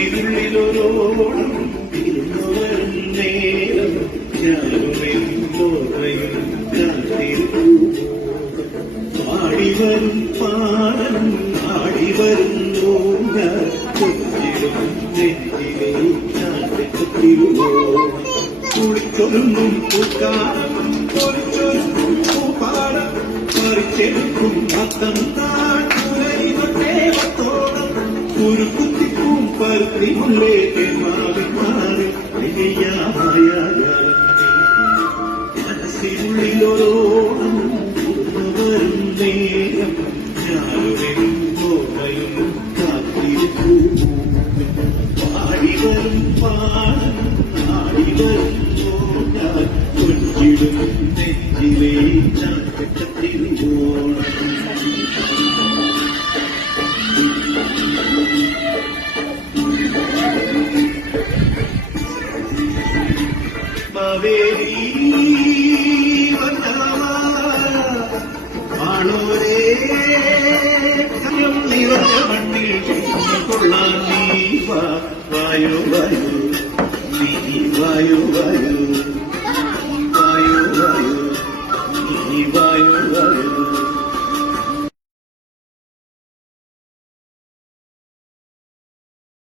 മനസ്സിനുള്ളിലൊരോളം ഇരുന്നവരും നേരം ഞാനുമെന്തോറയും കാത്തിരുന്നു പാടിവരും പാടം ആടിവരുന്നു ഞാൻ കൊച്ചിലും നെറ്റിലെ ചാത്തിരുവോ കുളിച്ചൊരുങ്ങും പൂക്കാലം പൊരിച്ചൊരുങ്ങും പൂപ്പാടം പറിച്ചെടുക്കും അത്തം താഴ്ത്തുരയിവട്ടേവത്തോളം ഒരു കുത്തിക്കും പരുത്തി മുള്ളേ മാറി മാറി മനസ്സിനുള്ളിലൊരോളം വരും നേരം ഞാനും ഓർമ്മയും കാത്തിരിക്കൂ പാടിവരും പാടും ആടിവരും ഞാൻ കൊഞ്ചിടും നെഞ്ചിലെ ചാത്തത്തിരിക്കോണം ആണോരേ നിറഞ്ഞ മണ്ണിൽ കൊള്ളാൻ നീ വായോ വായോ